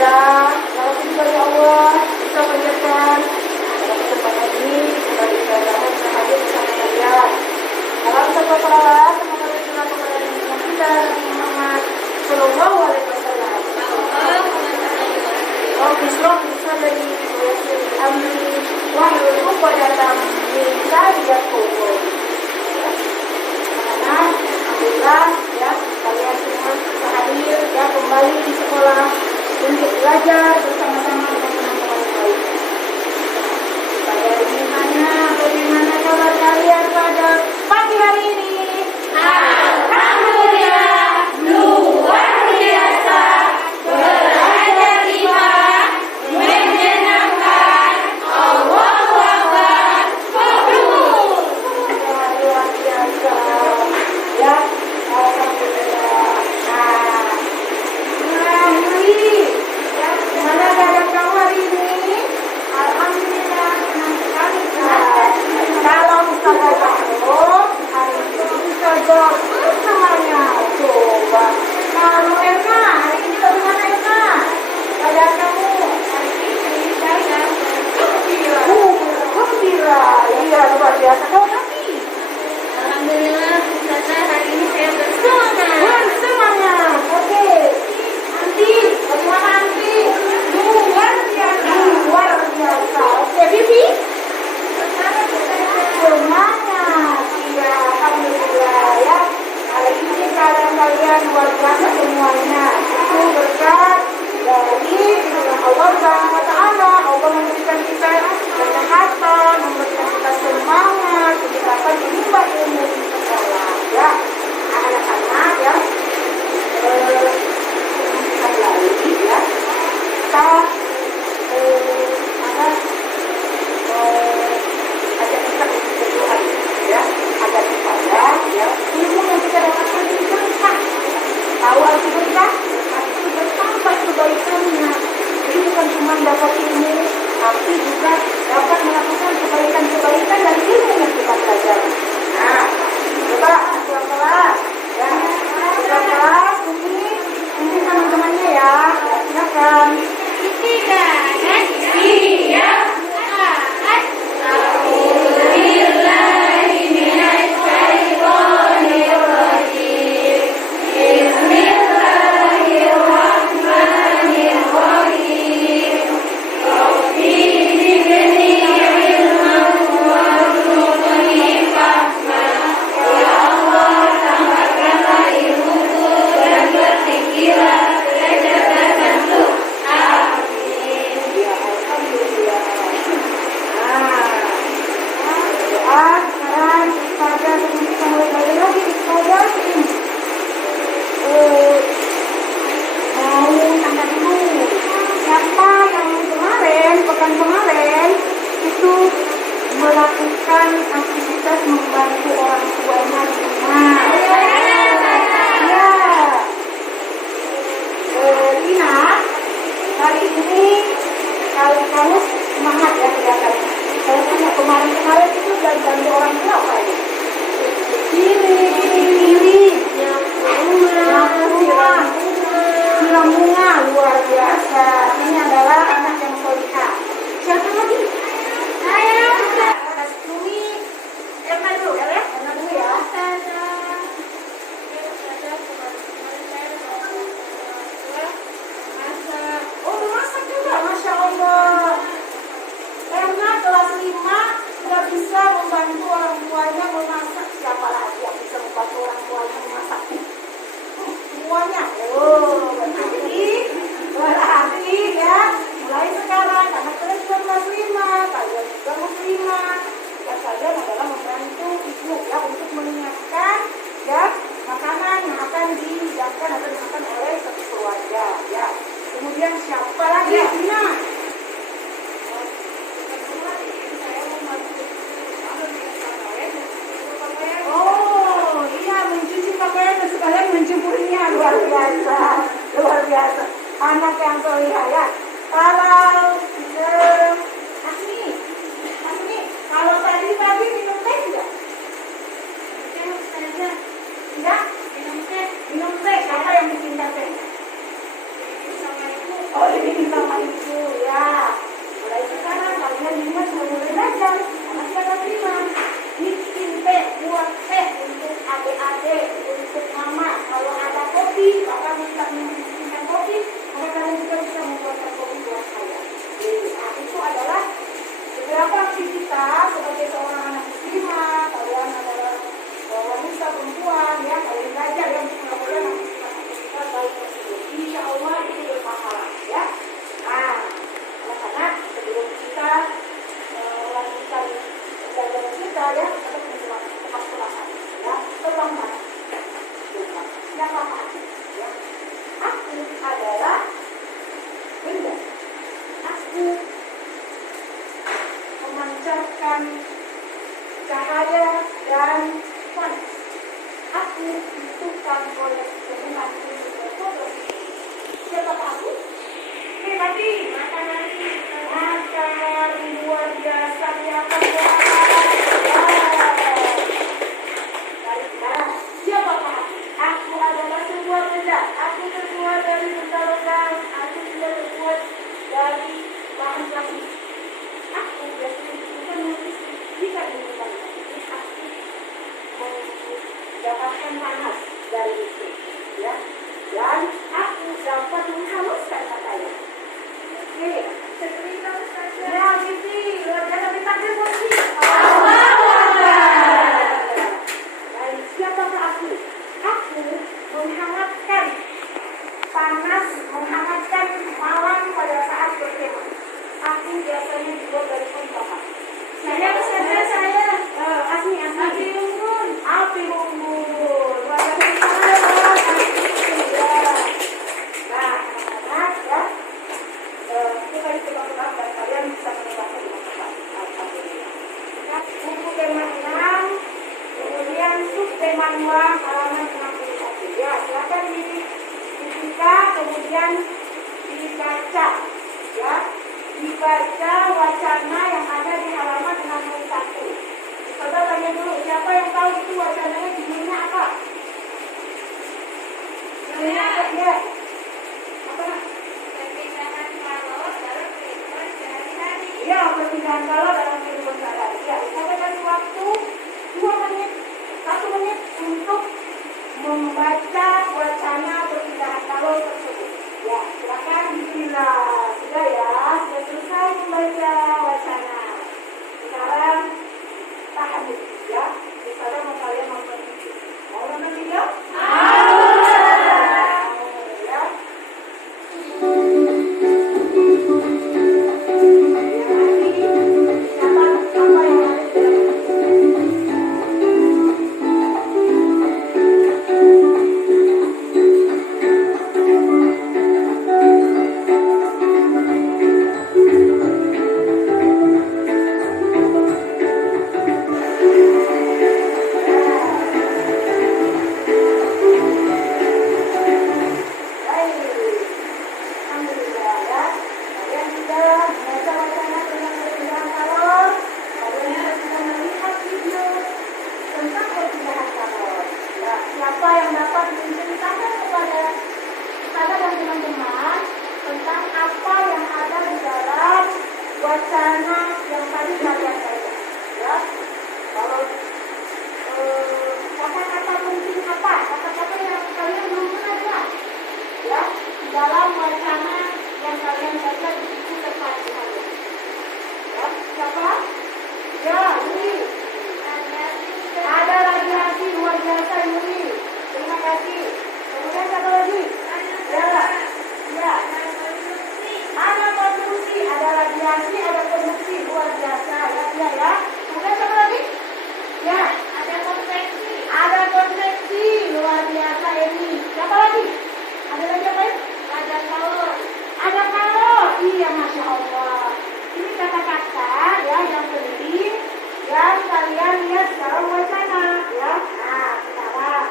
Ya, kalau juga ya Allah kita panjatkan pada kesempatan ini kembali keadaan hadir bersama kalian. Salam serta salawat semoga tercurah kepada Nabi kita Nabi Muhammad Sallallahu Alaihi Wasallam. Oh, Bismillah bisa dari amri wahyu uqdatam min lisani yafqahu. Karena alhamdulillah ya kalian semua hadir ya kembali di sekolah untuk belajar bersama-sama dengan teman-teman baik. Bagaimana kabar kalian pada pagi hari ini? Alhamdulillah, luar biasa, belajar iman, menyenangkan, Allahu Akbar, mabrur. Luar biasa. Ya, alhamdulillah. Ini gimana keadaan kamu hari ini? Alhamdulillah, senang sekali kan? Kalau Ustazah Zahro hari ini Ustazah semuanya coba. Kalau Erna hari ini bagaimana Erna? Keadaan kamu hari ini saya gembira. Gembira, iya luar biasa. Kau nanti? Alhamdulillah, Ustazah hari ini saya bersemangat. Bersemangat, oke. Nanti, bagaimana nanti? Luar biasa. Luar biasa. Oke, Bibi? Semangat. Iya, alhamdulillah ya. Hari ini keadaan kalian luar biasa semuanya. Itu berkat dari Allah Subhanahu wa Ta'ala. Allah memberikan kita kesehatan, memberikan kita semangat, untuk dapat menimba ilmu di sekolah. Ya, anak-anak ya. Lagi ya kita ajak kita untuk berdoa ya agar supaya ya ilmu yang kita dapatkan ini berkah. Tahu arti berkah? Arti bertambah kebaikannya. Jadi bukan cuma dapat ilmu, tapi juga dapat melakukan kebaikan-kebaikan dari ilmu yang kita pelajari. Nah, coba pulang kelas ya, pulang kelas ini teman-temannya ya, silakan. Kemarin itu melakukan aktivitas membantu orang tuanya di rumah. Ya, Rina, hari ini kalau kamu semangat ya kelihatannya. Saya tanya kemarin itu bantu orang tua apa ya? Kiri, siram bunga, luar biasa. Ini adalah anak yang solihah. Siapa lagi? Saya. Sumi. Erna dulu ya? Erna dulu ya. Oh, masak juga, Masya Allah. Erna kelas 5 sudah bisa membantu orang tuanya memasak. Siapa lagi yang bisa membantu orang tuanya memasak? Semuanya. Oh, berarti ya. Mulai sekarang, karena kalian sudah kelas 5, kalian juga muslimah. Ya, kalian adalah membantu ibu ya untuk menyiapkan ya makanan yang akan dihidangkan atau dimakan oleh satu keluarga ya. Kemudian siapa lagi? Dina. Oh, iya mencuci pakaian dan sekalian mencukurnya luar biasa, luar biasa. Anak yang solihah ya. Kalau Asmi, kalau tadi pagi minum teh tidak? Tidak? Minum teh. Siapa yang bikinkan teh? Oh, ini Ibu ya. Mulai sekarang kalian di rumah sudah mulai belajar. Karena siapa terima? Bikin teh, buat teh untuk adik-adik, untuk mama. Kalau ada kopi, bapak bisa membikinkan kopi, maka kalian juga bisa membuatkan kopi buat saya. Nah, itu adalah beberapa aktivitas sebagai seorang anak muslimah. Kalian adalah wanita perempuan ya, kalian belajar yang melakukan aktivitas baik tersebut. Insya Allah itu berpahala ya. Nah, karena sebelum kita melanjutkan pembelajaran kita ya, kita tetap selesai ya. Pertama, siapa aku? Ya. Aku adalah benda. Aku memancarkan cahaya dan panas. Aku ditentukan oleh kemenangan fotosintesis. Siapa aku? Tadi matahari luar biasa siapa ya? Siapa aku? Aku adalah sebuah benda. Aku terbuat dari benda logam. Aku juga terbuat dari bahan plastik. Aku biasanya bukan nutrisi jika digunakan aku mendapatkan panas dari listrik ya, dan aku dapat menghaluskan pakaian. Oke, cerita saja ya Siti, luar biasa dipanggil posisi. Baik, siapakah aku? Aku menghangatkan panas, menghangatkan malam pada saat berkemah. Aku biasanya dibuat dari kayu bakar. Saya asli api unggun. Api unggun. Wajah nah, anak-anak ya. Kita coba dan kalian bisa menebaknya dengan cepat. Alhamdulillah. Buku tema 6, kemudian sub tema 2 halaman 61. Ya, silakan dibuka, kemudian dibaca. Ya. Dibaca wacana yang ada di halaman 61. Coba tanya dulu, siapa yang tahu itu wacananya judulnya apa? Judulnya apa dia? Apa? Perpindahan kalau dalam kehidupan sehari-hari. Ya, perpindahan kalau dalam kehidupan sehari-hari. Ya, saya kasih waktu 2 menit, 1 menit untuk membaca wacana perpindahan kalau tersebut. Ya, silakan bismillah. Sudah ya, sudah selesai membaca wacana. Sekarang tahan ya. Sekarang mau kalian nonton video. Mau nonton video? Mau ya. Apa yang ada di dalam siapa yang dapat menceritakan kepada saya dan teman-teman tentang apa yang ada di dalam wacana yang tadi kalian baca? Ya, kalau kata-kata penting apa? Kata-kata yang kalian belum pernah lihat, ya, di dalam wacana yang kalian baca di buku terpadu kalian. Ya, siapa? Ya, ini. Ada radiasi luar biasa ini. Terima kasih. Kemudian satu lagi. Ya. Ada konduksi, ada radiasi, ada konduksi luar biasa. Ya. Kemudian satu lagi. Ya. Ada konveksi. Ada konveksi luar biasa ini. Siapa lagi? Ada lagi apa ya? Ada kalor. Ada kalor. Iya, masya Allah. Ini kata-kata ya yang penting yang kalian lihat dalam wacana ya. Nah, sekarang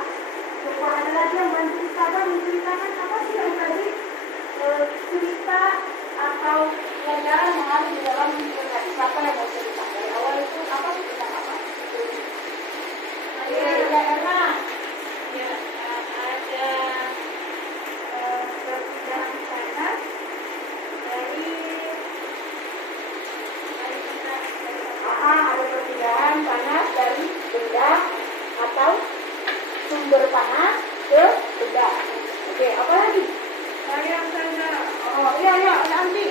coba ada lagi yang menceritakan apa sih yang tadi cerita atau pelajaran yang ada di dalam video tadi. Siapa yang mau cerita dari awal itu apa sih tentang apa? Ya, Erna. Ya, ada Perpindahan sana dari panas ke benda. Oke, apa lagi? Yang saya Oh iya nanti.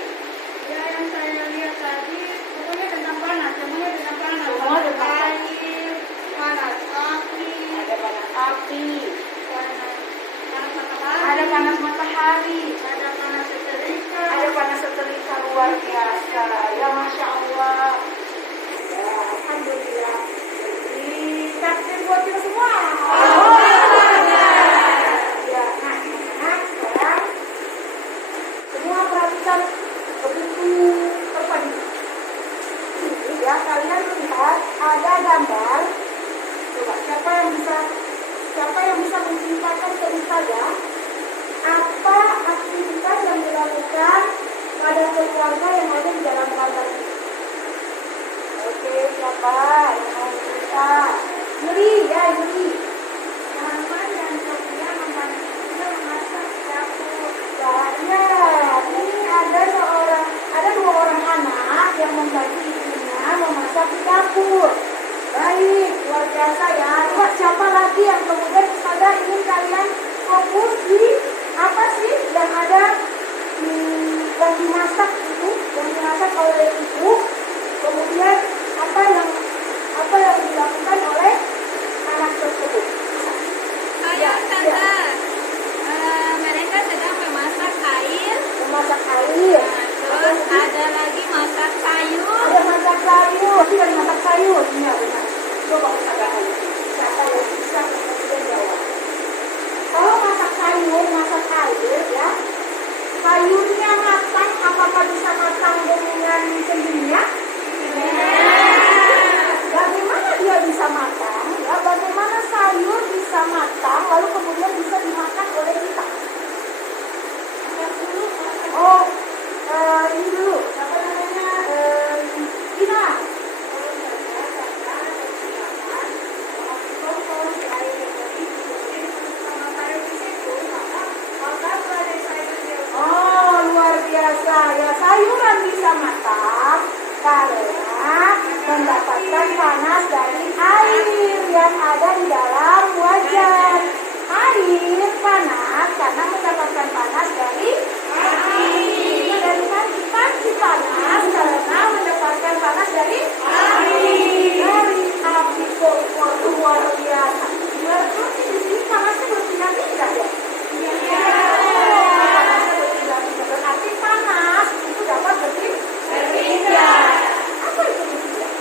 yang saya lihat tadi pokoknya tentang panas, semuanya tentang panas. Semua tentang panas. Air, panas api, Ada panas api, panas matahari, ada panas matahari, ada panas setrika, ada panas setrika luar biasa. Ya masya Allah. Ya alhamdulillah. Jadi takdir buat kita semua. Ya, nah sekarang semua perhatikan begitu terpadu. Ini ya kalian lihat ada gambar. Coba siapa yang bisa menceritakan ke saya apa aktivitas yang dilakukan pada keluarga yang ada di dalam gambar ini? Oke, siapa yang mau cerita? Yuri. Harapan dan Sofia memasak dapur. Ya, ini ada dua orang anak yang membantu ibunya memasak di dapur. Baik, luar biasa ya. Coba siapa lagi yang kemudian pada ingin kalian fokus di apa sih yang ada yang dimasak itu, yang dimasak oleh ibu. Kemudian apa yang dilakukan oleh anak tersebut? Saya Tante, mereka sedang memasak air. Memasak air. Terus ada lagi masak sayur. Ada masak sayur. Itu dari masak sayur. Iya benar. Coba usahakan. Siapa yang bisa kemudian jawab? Kalau masak sayur, masak air ya. Sayurnya matang, apakah bisa matang dengan sendirinya? Bagaimana dia bisa matang? Ya, bagaimana sayur bisa matang lalu kemudian bisa dimakan oleh kita? Oh, ini dulu. Apa namanya? Ina. Oh, luar biasa. Ya, sayuran bisa matang karena mendapatkan panas dari air yang ada di dalam wajan. Air panas karena mendapatkan panas dari air. Dari panci panas karena mendapatkan panas dari air. Dari api kompor luar biasa. Berarti di sini panasnya berpindah-pindah ya? Iya. Panasnya berpindah-pindah. Berarti panas itu dapat berpindah. Apa itu berpindah?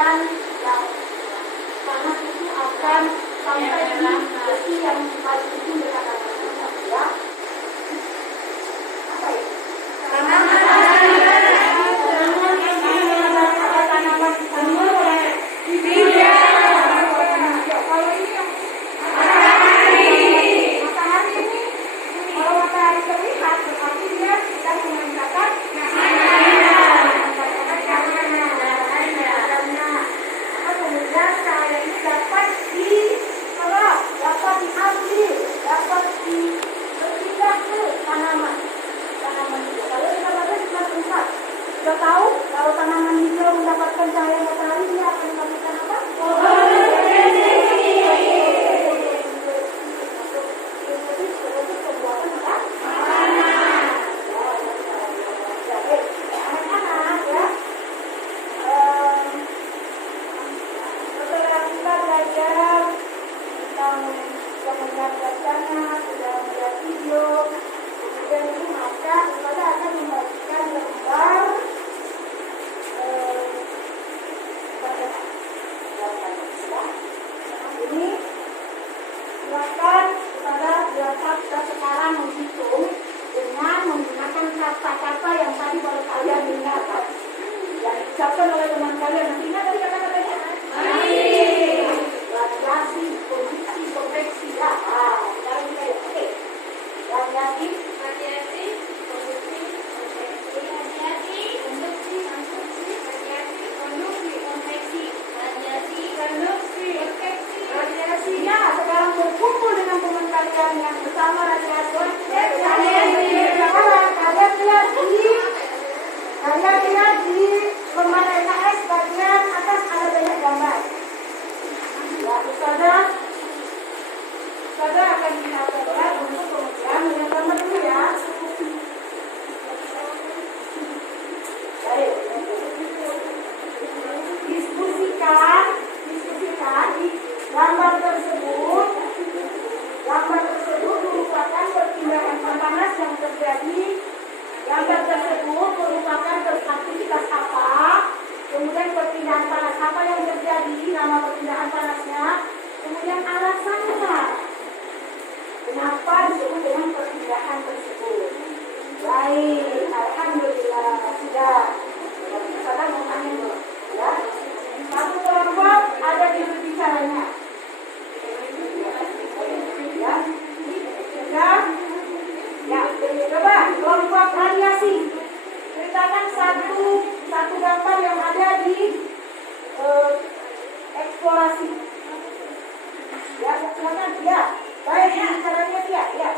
kemudian yang panas itu akan sampai di besi yang paling ujung dekat ya. Apa itu? Tanaman sudah tahu kalau tanaman hijau mendapatkan cahaya matahari dia akan mendapatkan apa? Anak-anak ya, setelah kita belajar tentang mendengar bacanya, sudah melihat video, kemudian ini maka kita akan membagikan lembar ini silakan kepada biasa sekarang menghitung dengan menggunakan kata-kata yang tadi baru kalian dengar yang diucapkan oleh teman kalian. Nanti ingat tadi kata-katanya? Radiasi, kondisi, konveksi ya. Sekarang kita ya. Oke. Radiasi, kondisi, konveksi, radiasi, konduksi, radiasi, konduksi, konveksi, radiasi, konduksi, konveksi, radiasi. Ya, sekarang berkumpul dengan teman kalian yang bersama radiasi. Kalian lihat di lembar LKS bagian atas ada banyak gambar. Ya, Ustazah akan kita gambar untuk kemudian melihat gambar dulu ya. Baik. Diskusikan di gambar tersebut. Gambar tersebut merupakan perpindahan panas yang terjadi. Gambar tersebut merupakan aktivitas apa? Kemudian perpindahan panas apa yang terjadi? Nama perpindahan panasnya. Kemudian alasannya. Kenapa disebut dengan perpindahan tersebut? Baik, alhamdulillah sudah. Sekarang mau tanya dulu, ya. Satu kelompok ada di bicaranya. Ya, sudah. Ya, coba kelompok radiasi. Ceritakan satu gambar yang ada di eksplorasi. Ya, silakan. Ya, baik. Caranya ya.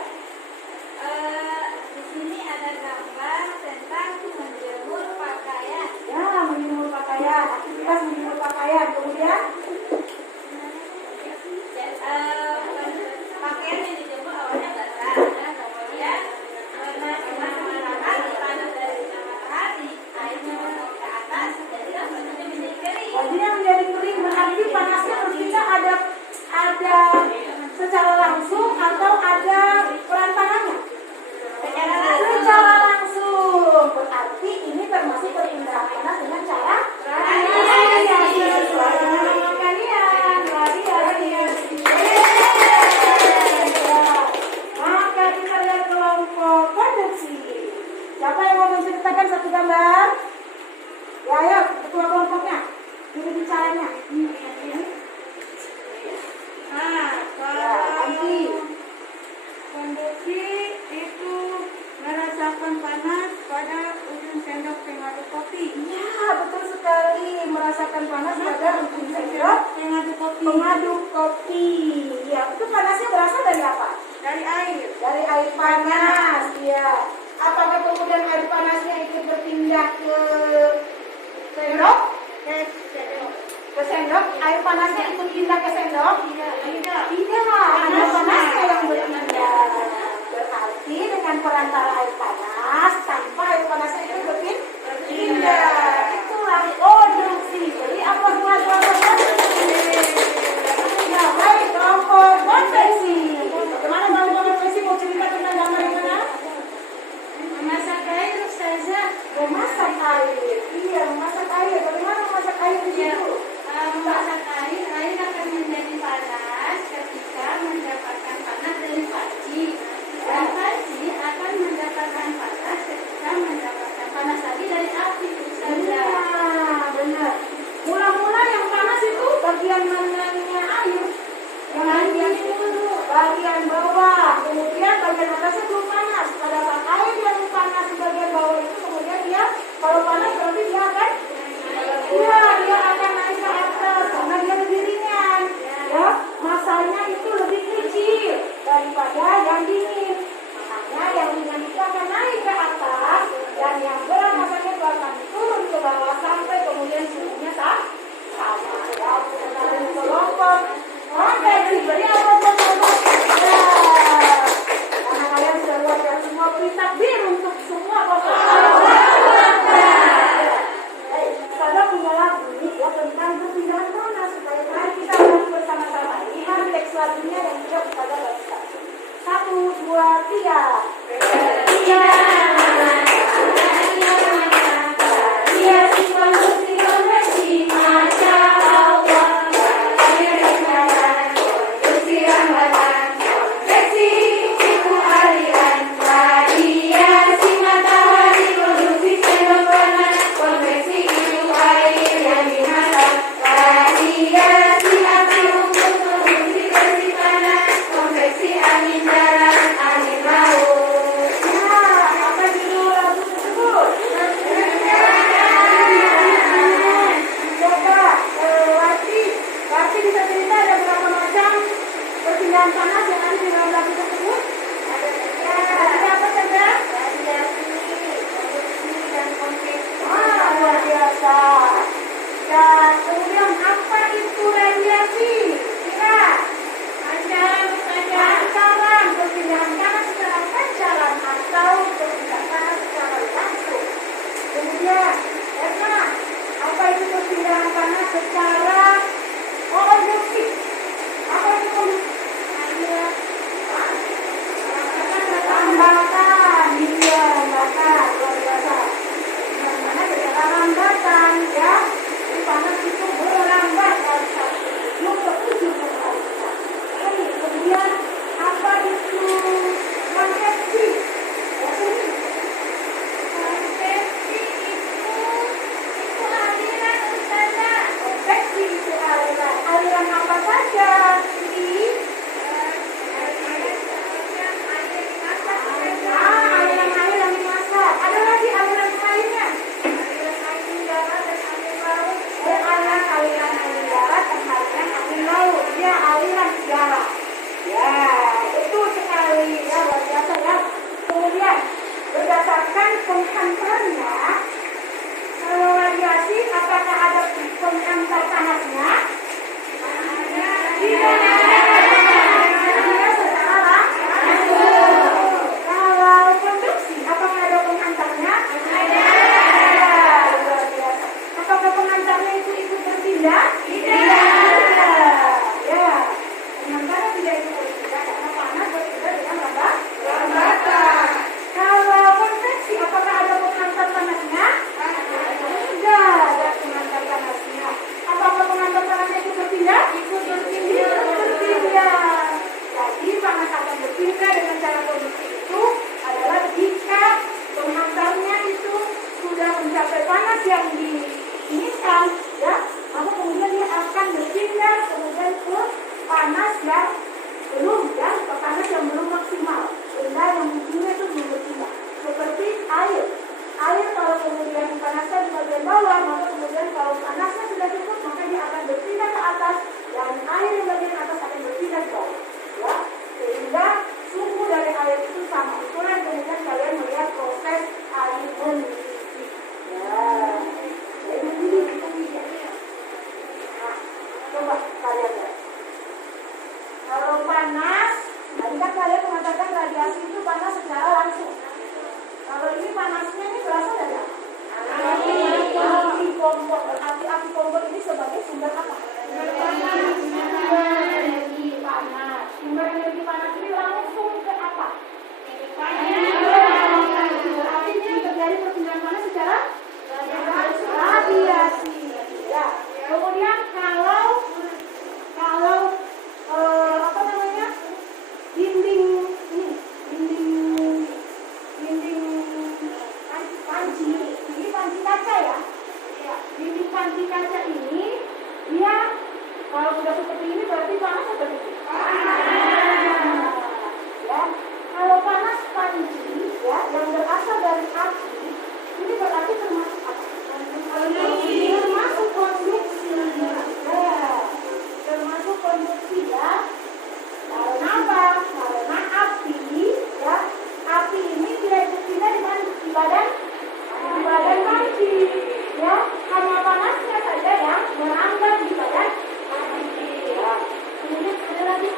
Di sini ada gambar tentang menjemur pakaian. Ya, menjemur pakaian. Aktivitas menjemur pakaian. Kemudian pakaian yang dijemur awalnya basah, kemudian karena lama-lama dipanas dari matahari, airnya menaik ke atas, jadilah bajunya menjadi kering. bajunya menjadi kering, berarti panasnya mestinya ada secara langsung atau ada perantaranya? Secara langsung. Berarti ini termasuk perpindahan panas dengan cara radiasi. Sesuai dengan nama kalian, radiasi. Maka kita lihat kelompok konduksi. Siapa yang mau menceritakan satu gambar? Ya, ayo, ketua kelompoknya. Ini bicaranya. Kalau konduksi itu merasakan panas pada ujung sendok pengaduk kopi. Ya, betul sekali. Merasakan panas pada ujung sendok pengaduk kopi. Ya, itu panasnya berasal dari apa? Dari air. Dari air panas. Ya. Apakah kemudian air panasnya itu berpindah ke sendok? Ke sendok, air panasnya itu pindah ke sendok? Tidak. Ada panasnya yang berpindah. Berarti dengan perantara air panas, tanpa air panasnya itu berpindah. Itulah konduksi. Jadi apa buat-buat? Ya, baik, kelompok konveksi. Bagaimana kelompok konveksi mau cerita tentang gambar yang mana? Memasak air, Ustazah. Memasak air. Iya, memasak air. Bagaimana memasak air di situ? Berbahagia. Perpindahan panas yang ada di dalam lagu tersebut ada apa saja? Dan konveksi. Luar biasa. Dan kemudian apa itu radiasi? Kira pancaran, perpindahan panas secara pancaran atau perpindahan panas secara langsung. Kemudian apa itu perpindahan panas secara konduktif? Apa itu konduktif? Lambatan, iya, lambatan, luar biasa. Mana secara lambatan, ya, di panas itu melambat dari satu titik ke tujuh titik. Kemudian apa itu konveksi? Konveksi itu aliran, Ustazah. Konveksi itu aliran. Aliran apa saja? Aliran dimasak. Ada lagi aliran lainnya. Aliran air darat dan air laut. Aliran air darat dan aliran air laut. Ya, aliran darat. Ya, itu sekali ya, luar biasa ya. Kemudian berdasarkan penghantarnya, kalau radiasi apakah ada penghantar panasnya? Tidak. Yang diinginkan, ya, maka kemudian dia akan berpindah kemudian ke panas yang belum, ya, ke panas yang belum maksimal, sehingga yang ujungnya itu belum berpindah. Seperti air kalau kemudian panasnya di bagian bawah, maka kemudian kalau panasnya sudah cukup, maka dia akan berpindah ke atas, dan air yang bagian atas akan berpindah ke bawah, ya, sehingga suhu dari air itu sama. Itulah kemudian kalian melihat proses air mendidih. Coba kalian lihat. Kalau panas, tadi kan kalian mengatakan radiasi itu panas secara langsung. Kalau ini panasnya ini berasal dari apa? Api kompor. Api kompor ini sebagai sumber apa? Energi panas. Sumber energi panas ini langsung ke apa? Berarti ini terjadi perpindahan panas secara radiasi. Ya. Kemudian kalau apa namanya, dinding panci, ini panci kaca ya. Dinding panci kaca ini dia kalau sudah seperti ini berarti panas atau tidak? Ya. Kalau panas panci ya yang berasal dari api ini berarti termasuk apa? Termasuk konduksi. Ya. Termasuk konduksi ya. Karena apa? Karena api ya, api ini tidak berpindah di badan panci ya, hanya panasnya saja yang merambah di badan panci ya. Kemudian ada lagi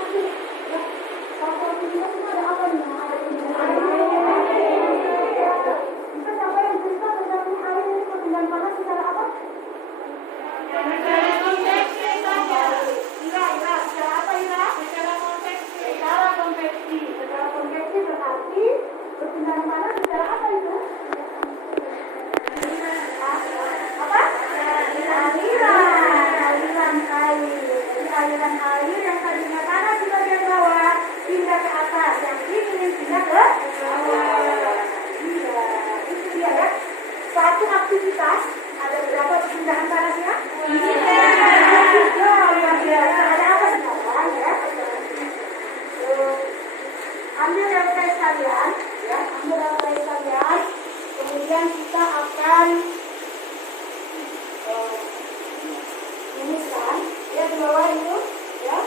di bawah itu, ya.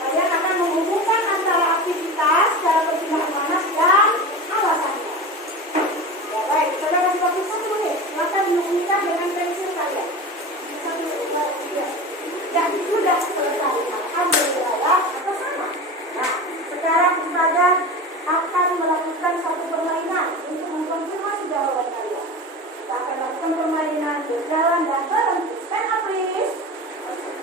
Kalian akan menghubungkan antara aktivitas cara perpindahan panas dan alasannya. Ya baik, saudara kasih waktu 1 menit. Silakan menunjukkan dengan pensil kalian. 1, 2, 3. Ya, sudah selesai. Alhamdulillah ya, atau sama. Nah, sekarang saja akan melakukan satu permainan untuk mengkonfirmasi jawaban kalian. Kita akan lakukan permainan berjalan dan berhenti. Stand up please.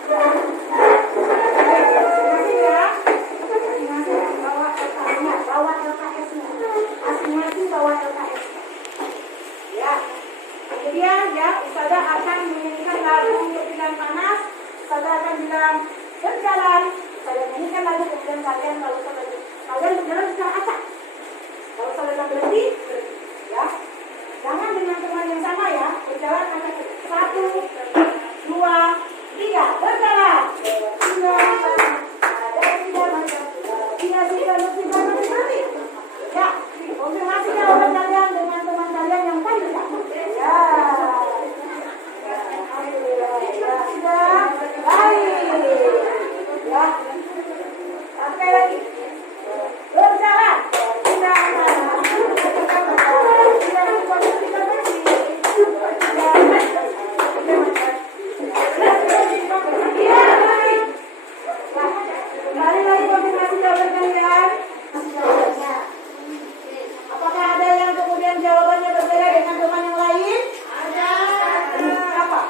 Masing-masing ya. Masing-masing bawa LKS-nya, bawa LKS-nya. Masing-masing bawa LKS-nya. Ya. Kemudian ya, Ustazah akan menyanyikan lagu untuk pilihan panas. Ustazah akan bilang berjalan. Saya nyanyikan lagu kemudian kalian kalau kalian berjalan secara acak. Kalau kalian berhenti, ya. Jangan dengan teman yang sama ya. Berjalan acak. 1, 2, 3, berjalan. Berhenti. Ya, konfirmasi jawaban kalian dengan teman kalian yang paling dekat. Ya. Alhamdulillah. Ya, sudah. Baik. Ya. Sekali lagi. Berjalan. Kembali lagi konfirmasi jawaban kalian. Jawabannya. Apakah ada yang kemudian jawabannya berbeda dengan teman yang lain? Ada. Apa?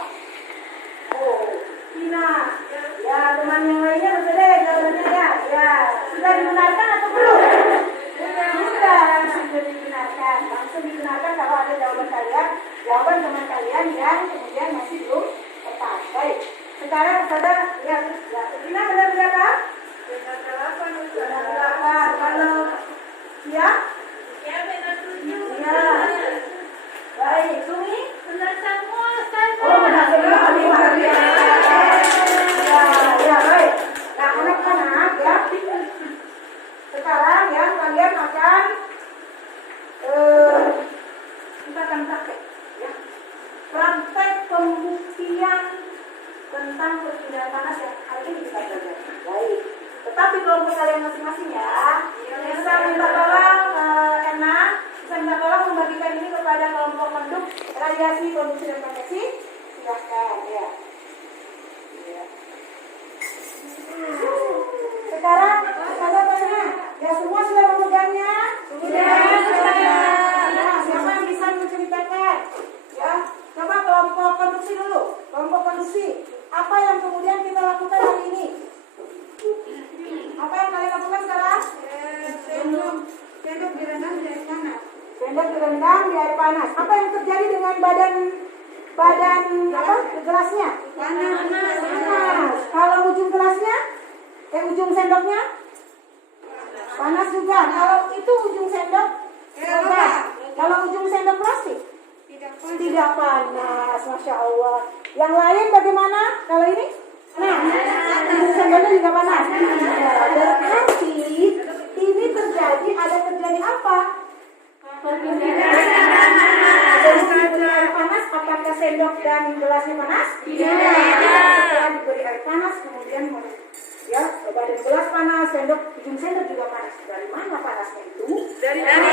Oh, Tina. Ya, teman yang lainnya berbeda ya jawabannya ya. Ya, sudah dibenarkan atau belum? Sudah, langsung dibenarkan. Langsung dibenarkan kalau ada jawaban kalian, jawaban teman kalian yang kemudian masih belum tepat. Baik. Sekarang saudara lihat, ya, Tina benar berapa? Benar 8. Kalau ya? Ya, benar 7. Ya. Baik, Sumi? Benar semua, Ustaz. Oh, benar semua. Ya, baik. Nah, anak-anak ya. Sekarang ya, kalian akan kita akan praktek ya. Praktek pembuktian tentang perpindahan panas yang hari ini kita belajar. Baik. Tetapi kelompok kalian masing-masing ya. Bisa minta tolong Ena, bisa minta tolong membagikan ini kepada kelompok penduk radiasi, konduksi dan konveksi. Silahkan ya. Sekarang pada tanya, ya semua sudah memegangnya? Sudah. Nah, siapa yang bisa menceritakan? Ya, coba kelompok konduksi dulu. Kelompok konduksi, apa yang kemudian kita lakukan hari ini? Apa yang kalian lakukan sekarang? Sendok direndam di air panas. Sendok direndam di air panas. Apa yang terjadi dengan badan apa? Gelasnya? Panas. Kalau ujung gelasnya? Ujung sendoknya? Panas juga. Kalau itu ujung sendok? Kalau ujung sendok plastik? Tidak panas. Masya Allah. Yang lain bagaimana? Kalau ini? Nah, ujung sendoknya juga panas. Berarti ini terjadi, ada terjadi apa? Perpindahan panas. Apakah sendok dan gelasnya panas? Tidak. Setelah diberi air panas, kemudian ya, badan gelas panas, ujung sendok juga panas. Dari mana panasnya itu? Dari air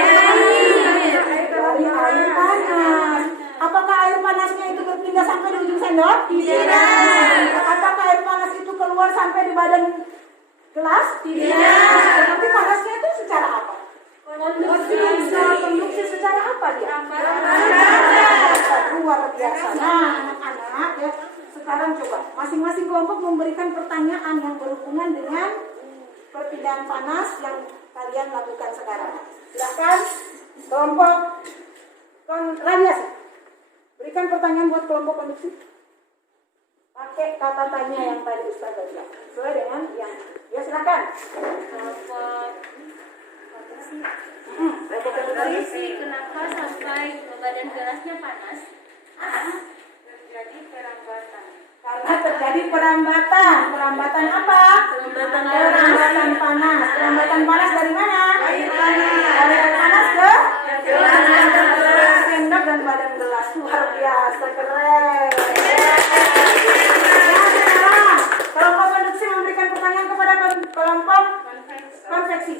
panas. Apakah air panasnya itu berpindah sampai di ujung sendok? Tidak. Apakah air panas itu keluar sampai di badan gelas? Tidak. Tapi panasnya itu secara apa? Konduksi secara apa dia? Luar biasa. Nah, anak-anak ya. Sekarang coba masing-masing kelompok memberikan pertanyaan yang berhubungan dengan perpindahan panas yang kalian lakukan sekarang. Silakan kelompok radiasi. Berikan pertanyaan buat kelompok konduksi. Pakai kata tanya yang tadi Ustaz bilang. Sesuai dengan yang ya silakan. Kelompok konduksi, kenapa sampai badan gelasnya panas? Terjadi perambatan. Karena terjadi perambatan. Perambatan apa? Perambatan panas. Perambatan panas dari mana? Air panas. Dari air panas ke? Sendok dan badan gelas. Luar biasa, keren. Ya, sekarang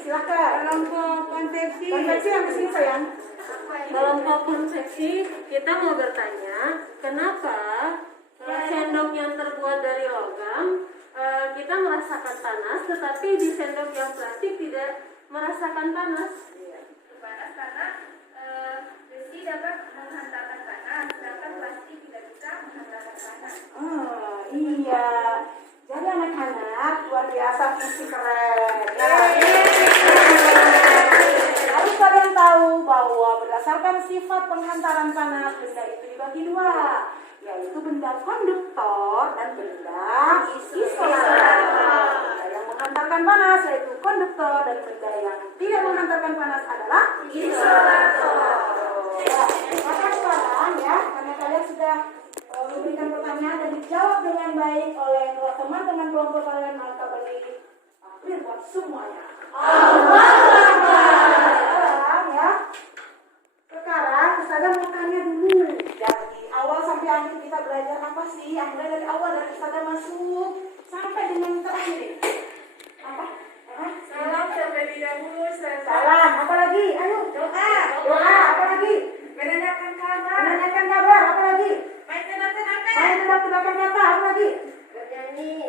silakan. Kelompok konveksi. Konveksi yang kesini sayang. Kelompok konveksi kita mau bertanya, kenapa sendok yang terbuat dari logam kita merasakan panas, tetapi di sendok yang plastik tidak merasakan panas? Panas karena besi dapat menghantarkan panas, sedangkan plastik tidak bisa menghantarkan panas. Oh, iya. Jadi anak-anak luar biasa fungsi keren. Harus kalian tahu bahwa berdasarkan sifat penghantaran panas, benda itu dibagi dua, yaitu benda konduktor dan benda isolator. Yang menghantarkan panas yaitu konduktor dan benda yang tidak menghantarkan panas adalah isolator. Ya, maka sekarang ya, karena kalian sudah memberikan pertanyaan dan dijawab dengan baik oleh teman-teman kelompok kalian, maka beri takbir buat semuanya. Sekarang ya, sekarang Ustazah mau tanya dulu. Dari awal sampai akhir kita belajar apa sih? Yang mulai dari awal dari Ustazah masuk sampai dengan terakhir. Apa? Salam terlebih dahulu. Salam. Apa lagi? Ayo. Doa. Apa lagi? Menanyakan kabar. Menanyakan kabar. Apa lagi? Main tebak-tebakan. Main tebak-tebakan kata. Apa lagi?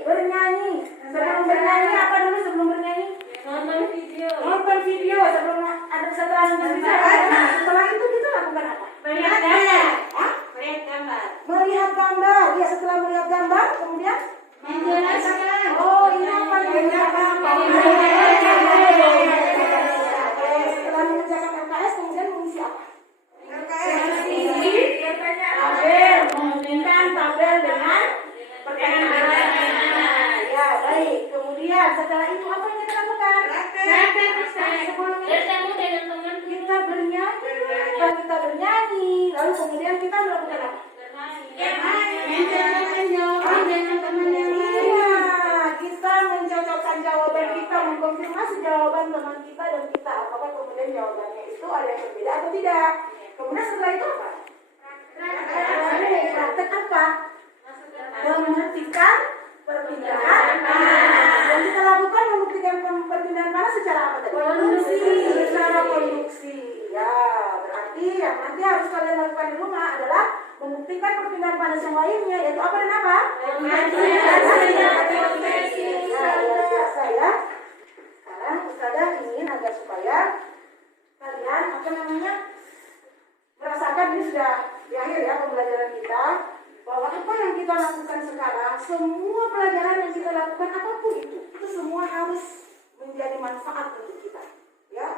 Bernyanyi. Sebelum bernyanyi apa dulu sebelum bernyanyi? Nonton video. Nonton video sebelum ada setelah nonton video. Nah, setelah itu kita lakukan apa? Melihat gambar. Hah? Melihat gambar. Melihat gambar. Ya, setelah melihat gambar kemudian Menjelaskan. oh, ini apa nih? Mengerjakan apa? Setelah mengerjakan LKS kemudian mengisi apa? Tabel, menghubungkan tabel dengan pertanyaan. Ya, baik. Kemudian setelah itu apa yang kita lakukan? Sebelum Bertemu dengan teman kita bernyanyi. Setelah kita bernyanyi, lalu kemudian kita melakukan apa? menjelaskan jawaban dengan teman yang lain. Iya, kita mencocokkan jawaban kita, mengkonfirmasi jawaban teman kita dan kita. Apakah kemudian jawabannya itu ada yang berbeda atau tidak? Kemudian setelah itu apa? Praktek apa? Membuktikan perpindahan panas. Yang kita lakukan membuktikan perpindahan panas secara apa tadi? Konduksi. Secara konduksi. Ya, berarti yang nanti harus kalian lakukan di rumah adalah membuktikan perpindahan panas yang lainnya, yaitu apa dan apa? Ya, luar biasa ya. Sekarang Ustazah ingin agar supaya kalian merasakan ini sudah di akhir ya pembelajaran kita, bahwa apa yang kita lakukan sekarang, semua pelajaran yang kita lakukan apapun itu semua harus menjadi manfaat untuk kita. Ya,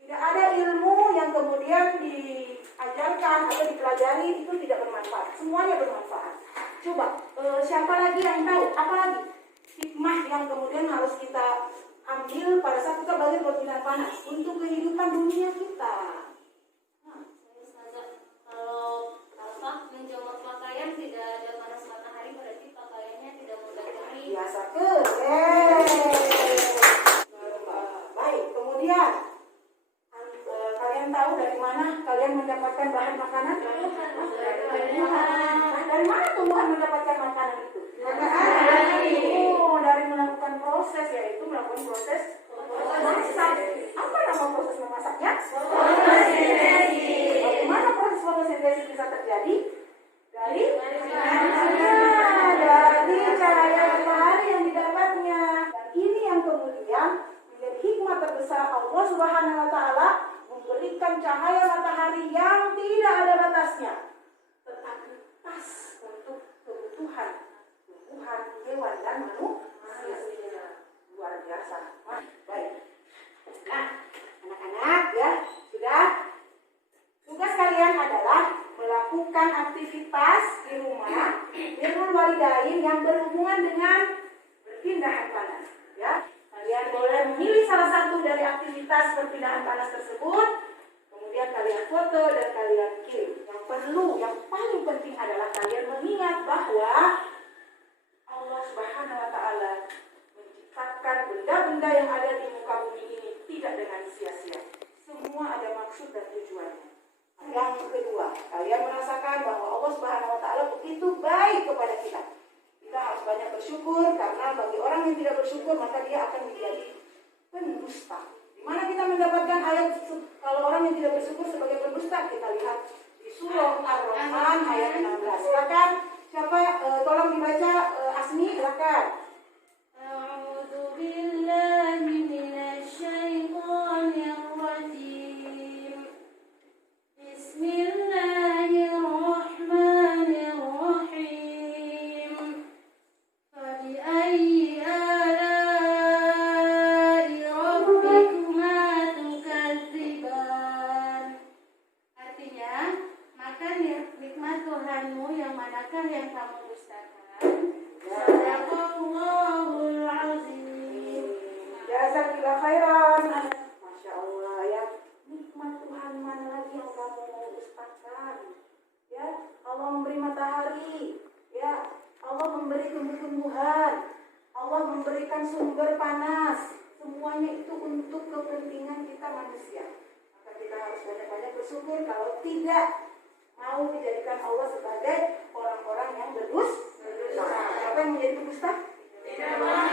tidak ada ilmu yang kemudian diajarkan atau dipelajari itu tidak bermanfaat. Semuanya bermanfaat. Coba siapa lagi yang tahu apa lagi hikmah yang kemudian harus kita ambil pada saat kita belajar perpindahan panas untuk kehidupan dunia kita? Kalau menjemur pakaian tidak ada panas matahari, berarti pakaiannya tidak mudah kering. Biasa baik, kemudian kalian tahu dari mana kalian mendapatkan bahan makanan? Dari mana tumbuhan mendapatkan makanan itu? Dari melakukan proses, yaitu melakukan proses memasak. Apa nama proses memasaknya? Bagaimana proses fotosintesis bisa terjadi? Dari cahaya matahari yang didapatnya. Dan ini yang kemudian menjadi hikmah terbesar Allah Subhanahu wa Ta'ala, memberikan cahaya matahari yang tidak ada batasnya, tetapi pas untuk kebutuhan tumbuhan, hewan dan manusia. Luar biasa. Baik. Nah, anak-anak ya, sudah. Tugas kalian adalah melakukan aktivitas di rumah birrul walidain yang berhubungan dengan perpindahan panas. Ya, kalian boleh memilih salah satu dari aktivitas perpindahan panas tersebut, kemudian kalian foto dan kalian kirim. Yang paling penting adalah kalian mengingat bahwa Allah Subhanahu wa Ta'ala menciptakan benda-benda yang ada di muka bumi ini tidak dengan sia-sia. Semua ada maksud dan tujuannya. Yang kedua, kalian merasakan bahwa Allah Subhanahu wa Ta'ala begitu baik kepada kita. Kita harus banyak bersyukur, karena bagi orang yang tidak bersyukur maka dia akan menjadi pendusta. Mana kita mendapatkan ayat kalau orang yang tidak bersyukur sebagai pendusta? Kita lihat di surah Ar-Rahman ayat 16. Silakan siapa tolong dibaca Asmi, silakan. أعوذ بالله من الشيطان الرجيم بسم الله الرحمن الرحيم فبأي آلاء ربكما تكذبان. Artinya, maka nikmat Tuhanmu yang manakah yang kamu dustakan? Sadaqallahul azim. Jazakallahu khairan. Masya Allah ya. Nikmat Tuhan mana lagi yang kamu mau dustakan? Ya, Allah memberi matahari. Ya, Allah memberi tumbuh-tumbuhan. Allah memberikan sumber panas. Semuanya itu untuk kepentingan kita manusia. Maka kita harus banyak-banyak bersyukur. Kalau tidak, mau dijadikan Allah sebagai orang-orang yang berdusta. Siapa yang menjadi pendusta? Tidak mau.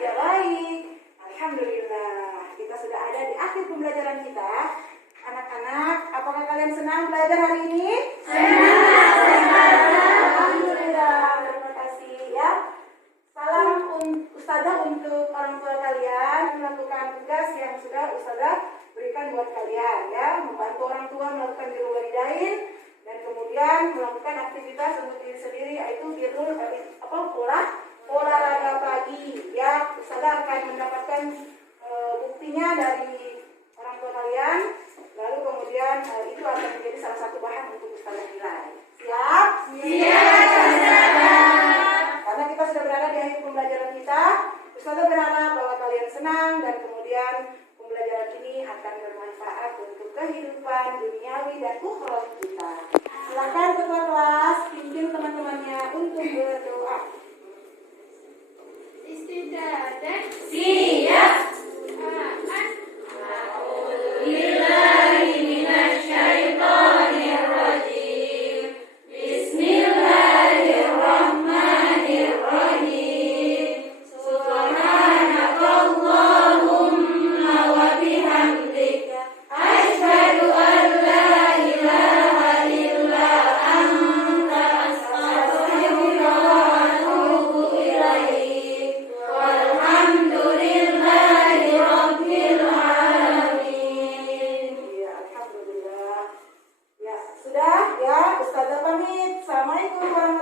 Ya baik. Alhamdulillah. Kita sudah ada di akhir pembelajaran kita. Anak-anak, apakah kalian senang belajar hari ini? Senang. Alhamdulillah. Terima kasih ya. Salam Ustazah untuk orang tua kalian melakukan tugas yang sudah Ustazah berikan buat kalian ya, membantu orang tua melakukan birrul walidain dan kemudian melakukan aktivitas untuk diri sendiri yaitu birrul olahraga pagi ya. Ustazah akan mendapatkan buktinya dari orang tua kalian, lalu kemudian itu akan menjadi salah satu bahan untuk Ustazah nilai. Siap? Karena kita sudah berada di akhir pembelajaran kita, Ustazah berharap bahwa kalian senang dan kemudian pembelajaran ini akan bermanfaat untuk kehidupan duniawi dan ukhrawi kita. Silakan ketua kelas pimpin teman-temannya untuk berdoa. Istidadah siap. A'udzubillahi minasyaitonir rajim. Bismillahirrahmanirrahim. Subhanakallahumma wa bihamdika asyhadu an la ilaha illa anta astaghfiruka wa atubu ilaik. Walhamdulillahi rabbil alamin. Ya, alhamdulillah. Ya, sudah ya, Ustazah pamit. Assalamualaikum warahmatullahi